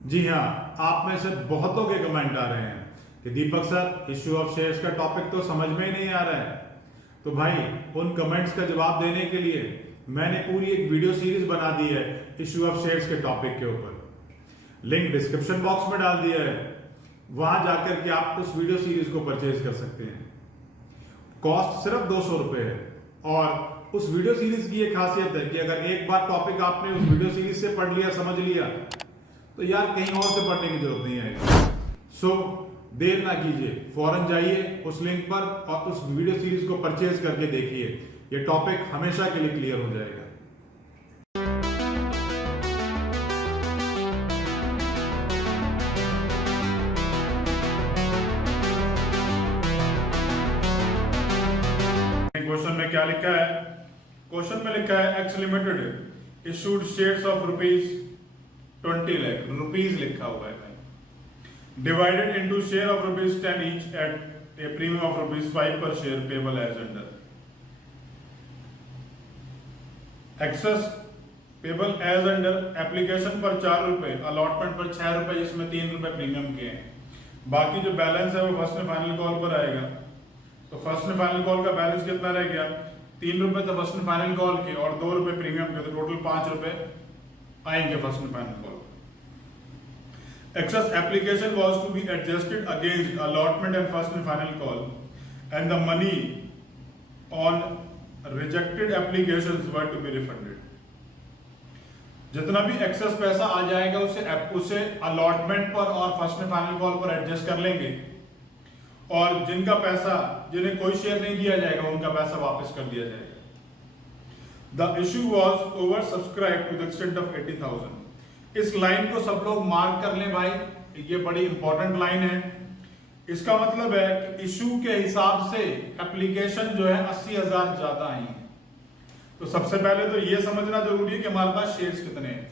जी हाँ, आप में से बहुतों के कमेंट आ रहे हैं कि दीपक सर इश्यू ऑफ शेयर्स का टॉपिक तो समझ में ही नहीं आ रहा है। तो भाई उन कमेंट्स का जवाब देने के लिए मैंने पूरी एक वीडियो सीरीज बना दी है इश्यू ऑफ शेयर्स के टॉपिक के ऊपर। लिंक डिस्क्रिप्शन बॉक्स में डाल दिया है, वहां जाकर के आप उस वीडियो सीरीज को परचेज कर सकते हैं। कॉस्ट सिर्फ 200 रुपए है। और उस वीडियो सीरीज की एक खासियत है कि अगर एक बार टॉपिक आपने उस वीडियो सीरीज से पढ़ लिया, समझ लिया, तो यार कहीं और से पढ़ने की जरूरत नहीं आएगी। सो देर ना कीजिए, फौरन जाइए उस लिंक पर और उस वीडियो सीरीज को परचेज करके देखिए। ये टॉपिक हमेशा के लिए क्लियर हो जाएगा। क्वेश्चन में क्या लिखा है? क्वेश्चन में लिखा है X limited issued shares of ₹20 lakh, rupees लिखा हुआ है, divided into share of ₹10 each at a premium of ₹5 per share payable as under. Excess payable as under application पर ₹4, अलॉटमेंट पर ₹6, जिसमें ₹3 प्रीमियम के हैं। बाकी जो बैलेंस है वो फर्स्ट एंड फाइनल कॉल पर आएगा। तो फर्स्ट एंड फाइनल कॉल का बैलेंस कितना रह गया? ₹3 तो फर्स्ट एंड फाइनल कॉल के और ₹2 प्रीमियम के, तो टोटल ₹5 आएंगे first and final call. Excess application was to be adjusted against allotment and first and final call, and the money on rejected applications were to be refunded. जितना भी access पैसा आ जाएगा उसे अलॉटमेंट पर और फर्स्ट एंड फाइनल कॉल पर adjust कर लेंगे, और जिन्हें कोई शेयर नहीं दिया जाएगा उनका पैसा वापस कर दिया जाएगा। The issue was oversubscribed to the extent of 80,000. इस लाइन को सब लोग मार्क कर लें भाई, ये बड़ी इंपॉर्टेंट लाइन है। इसका मतलब है कि इशू के हिसाब से एप्लीकेशन जो है 80,000 ज्यादा आई है। तो सबसे पहले तो ये समझना जरूरी है कि हमारे पास शेयर्स कितने हैं।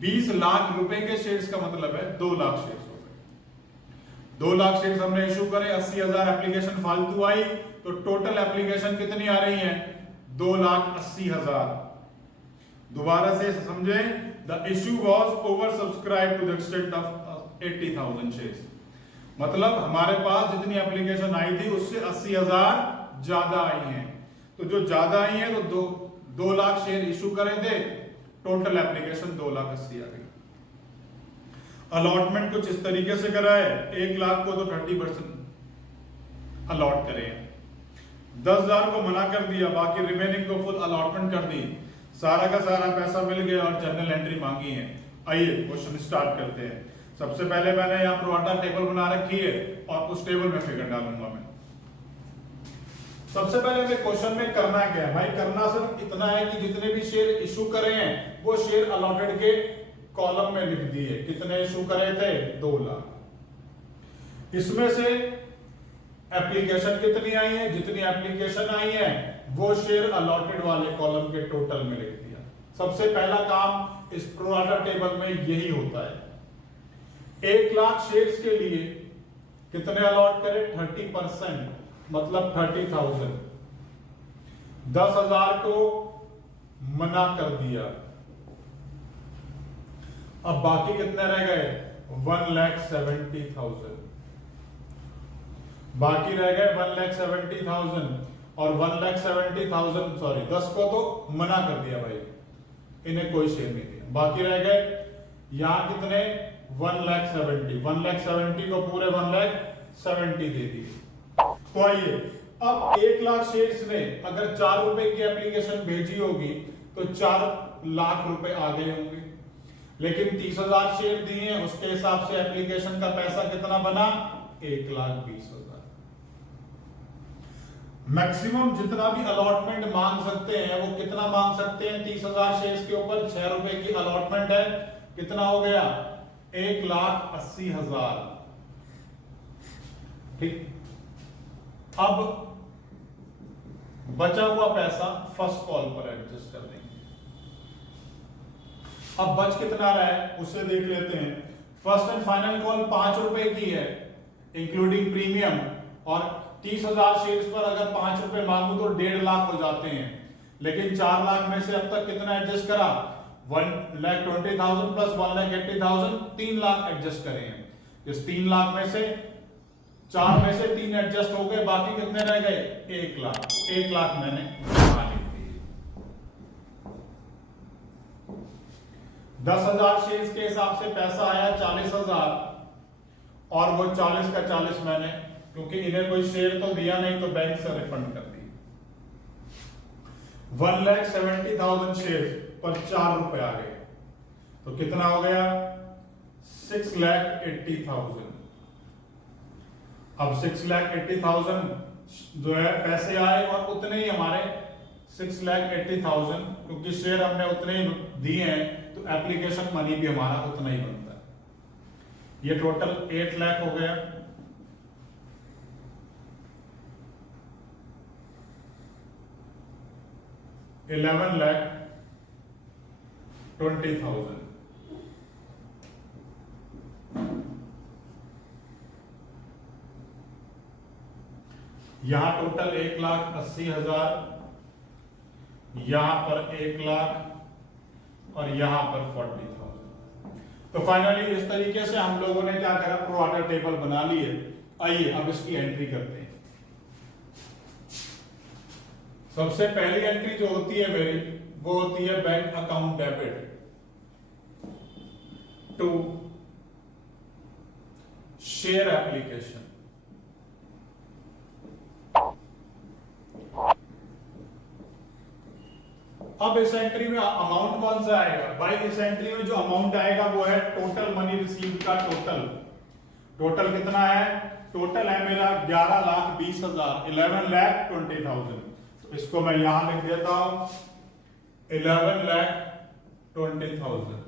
20 लाख रुपए के शेयर्स का मतलब है 2 लाख शेयर्स हो गए। 2 लाख शेयर्स हमने इशू करे, 80,000 एप्लीकेशन फालतू आई, तो टोटल एप्लीकेशन कितनी आ रही है? 2,80,000। दोबारा से समझे, the issue was over subscribe to the extent of 80,000 shares. मतलब हमारे पास जितनी एप्लीकेशन आई थी उससे 80,000 ज्यादा आई हैं। तो जो ज्यादा आई हैं तो 2 लाख शेयर इशू करे थे, टोटल एप्लीकेशन 2,80,000 आ गई। अलॉटमेंट कुछ इस तरीके से करा है, 1 लाख को तो 30% अलॉट करे, 10,000 को मना कर दिया, बाकी रिमेनिंग को फुल अलॉटमेंट कर दी। सारा का सारा पैसा मिल गया और जर्नल एंट्री मांगी है। आइए क्वेश्चन स्टार्ट करते हैं। सबसे पहले मैंने यहाँ पर वाटा टेबल बना रखी है और उस टेबल में फिगर डालूंगा मैं। सबसे पहले मैं क्वेश्चन में करना क्या है भाई? करना सिर्फ इतना है कि जितने भी शेयर इशू करे हैं वो शेयर अलॉटेड के कॉलम में लिख दिए। कितने इशू करे थे? 2 लाख। इसमें से एप्लीकेशन कितनी आई है? जितनी एप्लीकेशन आई है वो शेयर अलॉटेड वाले कॉलम के टोटल में लिख दिया। सबसे पहला काम इस प्रो राटा टेबल में यही होता है। 1 लाख शेयर्स के लिए कितने अलॉट करें? 30%, मतलब 30,000। 10,000 को मना कर दिया। अब बाकी कितने रह गए? 1,70,000। बाकी रह गए 1,70,000 और 1,70,000 सॉरी 10 को तो मना कर दिया भाई, इन्हें कोई शेयर नहीं दिया। बाकी रह गए यहां कितने? 1,70,000 को पूरे 1,70,000 दे दिए। तो आइए, अब 1 लाख शेयर्स ने अगर ₹4 की एप्लीकेशन भेजी होगी तो 4 लाख रुपए आ गए होंगे, लेकिन 30,000 शेयर दिए हैं, उसके हिसाब से एप्लीकेशन का पैसा कितना बना? 1,20,000। मैक्सिमम जितना भी अलॉटमेंट मांग सकते हैं वो कितना मांग सकते हैं? 30,000 शेयर्स के ऊपर ₹6 की अलॉटमेंट है, कितना हो गया? 1,80,000। ठीक। अब बचा हुआ पैसा फर्स्ट कॉल पर एडजस्ट कर देंगे। अब बच कितना रहा है उसे देख लेते हैं। फर्स्ट एंड फाइनल कॉल ₹5 की है इंक्लूडिंग प्रीमियम, और 30,000 शेयर्स पर अगर ₹5 मांगू तो 1.5 लाख हो जाते हैं, लेकिन 4 लाख में से अब तक कितना एडजस्ट करा? 1,20,000 प्लस 1,80,000, 3 लाख एडजस्ट करें। इस 3 लाख में से 4 में से 3 एडजस्ट हो गए, बाकी कितने रह गए? 1 लाख। 1 लाख मैंने बना ली थी। 10,000 शेयर्स के हिसाब से पैसा आया 40,000, और वो 40 का 40 मैंने, क्योंकि इन्हें कोई शेयर तो दिया नहीं तो बैंक से रिफंड कर दी। 1,70,000 शेयर पर 4 रुपए आ गए, तो कितना हो गया? 6,80,000। अब 6,80,000 जो है पैसे आए, और उतने ही हमारे 6,80,000, क्योंकि शेयर हमने उतने ही दिए हैं तो एप्लीकेशन मनी भी हमारा उतना ही बनता है। ये टोटल 8 लाख हो गया। $11,20,000। यहां टोटल 1,80,000, यहां पर 1 लाख, और यहां पर 40,000। तो फाइनली इस तरीके से हम लोगों ने क्या करा, प्रो रटा टेबल बना ली है। आइए अब इसकी एंट्री करते हैं। सबसे पहली एंट्री जो होती है मेरी, वो होती है bank account debit to share application. अब इस एंट्री में अमाउंट कौन सा आएगा भाई? इस एंट्री में जो अमाउंट आएगा वो है टोटल मनी रिसीव्ड का टोटल। टोटल कितना है? टोटल है मेरा 11,20,000, 11,20,000। तो इसको मैं यहां लिख देता हूं 11,20,000।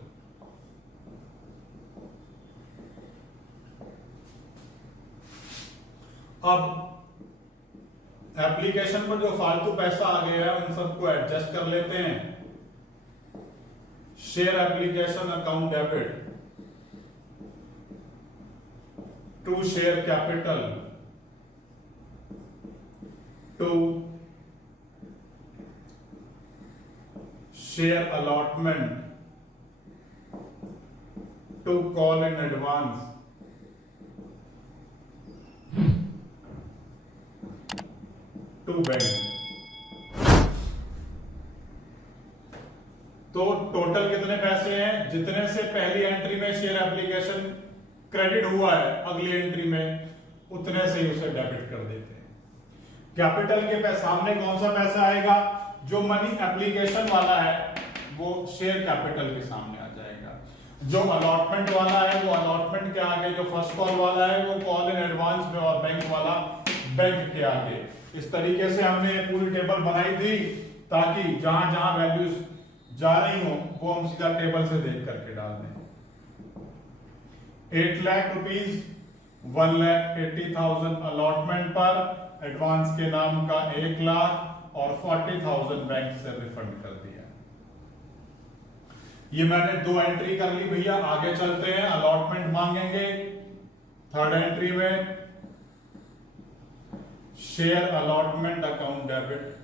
अब एप्लीकेशन पर जो फालतू पैसा आ गया है उन सबको एडजस्ट कर लेते हैं। Share application account debit to share capital to share allotment to call in advance to bank. तो टोटल कितने पैसे हैं? जितने से पहली एंट्री में शेयर एप्लीकेशन क्रेडिट हुआ है, अगली एंट्री में उतने से ही उसे डेबिट कर देते हैं। कैपिटल के सामने कौन सा पैसा आएगा? जो मनी एप्लीकेशन वाला है वो शेयर कैपिटल के सामने आ जाएगा। जो अलॉटमेंट वाला है वो अलॉटमेंट के आगे, जो फर्स्ट कॉल वाला है वो कॉल इन एडवांस में, और बैंक वाला बैंक के आगे। इस तरीके से हमने पूरी टेबल बनाई थी ताकि जहां जहां वैल्यूज जा रही हो वो हम सीधा टेबल से देख करके डाल दें। 8 लाख रुपीज, 1,80,000 अलॉटमेंट पर, एडवांस के नाम का 1 लाख, और 40,000 बैंक से रिफंड कर दिया। ये मैंने 2 एंट्री कर ली भैया। आगे चलते हैं, अलॉटमेंट मांगेंगे। थर्ड एंट्री में share allotment account debit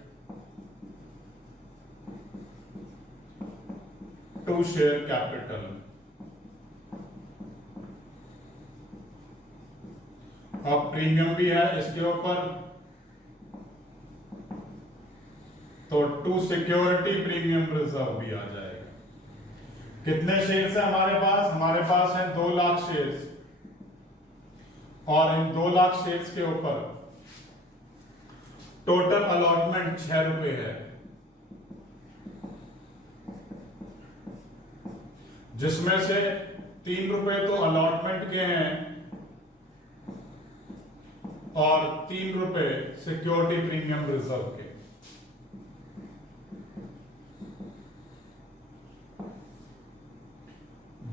to share capital. अब प्रीमियम भी है इसके ऊपर, तो टू सिक्योरिटी प्रीमियम रिजर्व भी आ जाएगा। कितने शेयर्स है हमारे पास? हमारे पास है 2 लाख शेयर्स, और इन 2 लाख शेयर्स के ऊपर टोटल अलॉटमेंट 6 रुपए है, जिसमें से 3 रुपए तो अलॉटमेंट के हैं और 3 रुपए सिक्योरिटी प्रीमियम रिजर्व के।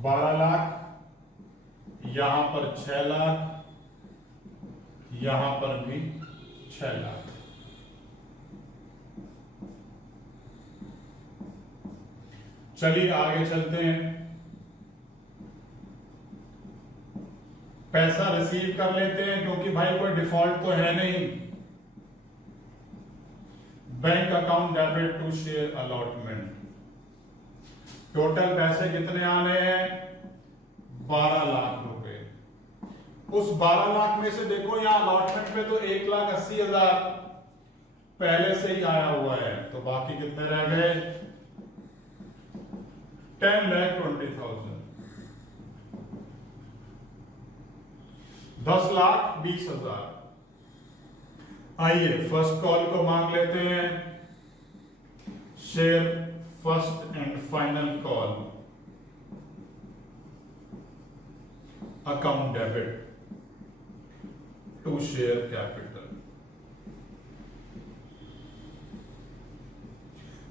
$12 लाख, यहां पर 6 लाख, यहां पर भी 6 लाख। चलिए आगे चलते हैं। पैसा रिसीव कर लेते हैं, क्योंकि भाई कोई डिफॉल्ट तो है नहीं। Bank account debit to share allotment. Total पैसे कितने आने हैं? 12 लाख रुपए। उस 12 लाख में से देखो यहां अलॉटमेंट में तो 1,80,000 पहले से ही आया हुआ है, तो बाकी कितने रह गए? 10,20,000। 10,20,000। आइए फर्स्ट कॉल को मांग लेते हैं। Share first and final call account debit to share capital.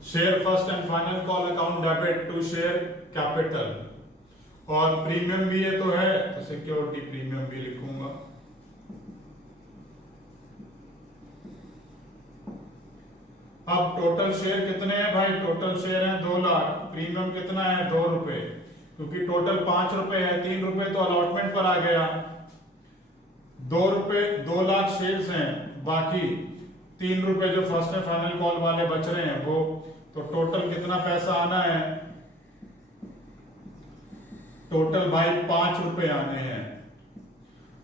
Share first and final call account debit to share capital, और प्रीमियम भी ये तो है तो सिक्योरिटी प्रीमियम भी लिखूंगा। अब टोटल शेयर कितने हैं भाई? टोटल शेयर है 2 लाख। प्रीमियम कितना है? 2 रुपए, क्योंकि टोटल 5 रुपए है, 3 रुपए तो अलॉटमेंट पर आ गया। 2 रुपए, 2 लाख शेयर्स हैं, बाकी 3 रुपए जो फर्स्ट एंड फाइनल कॉल वाले बच रहे हैं वो, तो टोटल कितना पैसा आना है? टोटल भाई 5 रुपए आने हैं,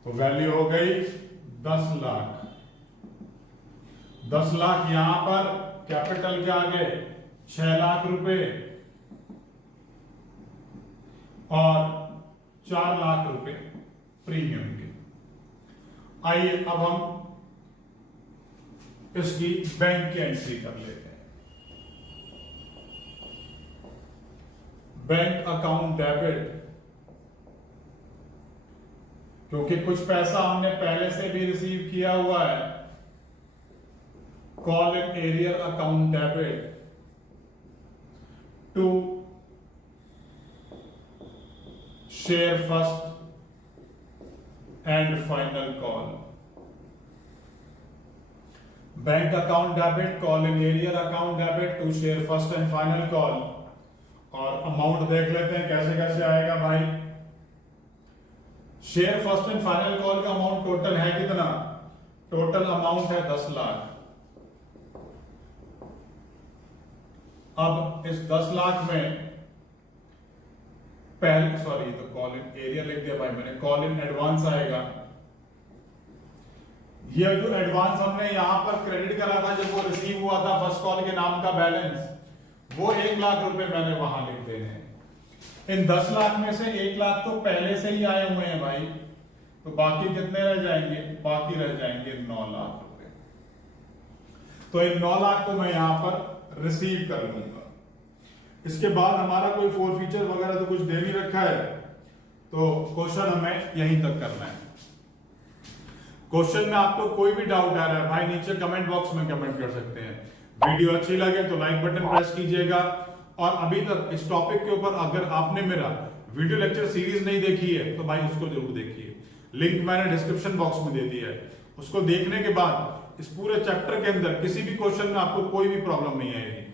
तो वैल्यू हो गई 10 लाख। 10 लाख यहां पर कैपिटल के आगे 6 लाख रुपए और 4 लाख रुपए प्रीमियम के। आइए अब हम इसकी बैंक की एंट्री कर लेते हैं। बैंक अकाउंट डेबिट, क्योंकि कुछ पैसा हमने पहले से भी रिसीव किया हुआ है। Call in arrear account debit to share first and final call. Bank account debit, call in arrear account debit to share first and final call. और अमाउंट देख लेते हैं कैसे कैसे आएगा भाई। Share first and final call का amount total है कितना? टोटल अमाउंट है 10 लाख। अब इस 10 लाख में पहले, सॉरी तो कॉल इन एरिया लिख दिया भाई मैंने, कॉल इन एडवांस आएगा। ये जो एडवांस हमने यहां पर क्रेडिट करा था जब वो रिसीव हुआ था फर्स्ट कॉल के नाम का बैलेंस, वो 1 लाख रुपए मैंने वहां लिख देने हैं। इन 10 लाख में से 1 लाख तो पहले से ही आए हुए हैं भाई, तो बाकी कितने रह जाएंगे? बाकी रह जाएंगे 9 लाख रुपए। तो इन 9 लाख को मैं यहां पर रिसीव कर लूंगा। इसके बाद हमारा कोई फोर फीचर वगैरह तो कुछ दे नहीं रखा है, तो क्वेश्चन हमें यहीं तक करना है। क्वेश्चन में आपको कोई भी डाउट आ रहा है भाई, नीचे कमेंट बॉक्स में कमेंट कर सकते हैं। वीडियो अच्छी लगे तो लाइक बटन प्रेस कीजिएगा, और अभी तक इस टॉपिक के ऊपर अगर आपने मेरा वीडियो लेक्चर सीरीज नहीं देखी है तो भाई उसको जरूर देखिए। लिंक मैंने डिस्क्रिप्शन बॉक्स में दे दिया है। उसको देखने के बाद इस पूरे चैप्टर के अंदर किसी भी क्वेश्चन में आपको कोई भी प्रॉब्लम नहीं आएगी।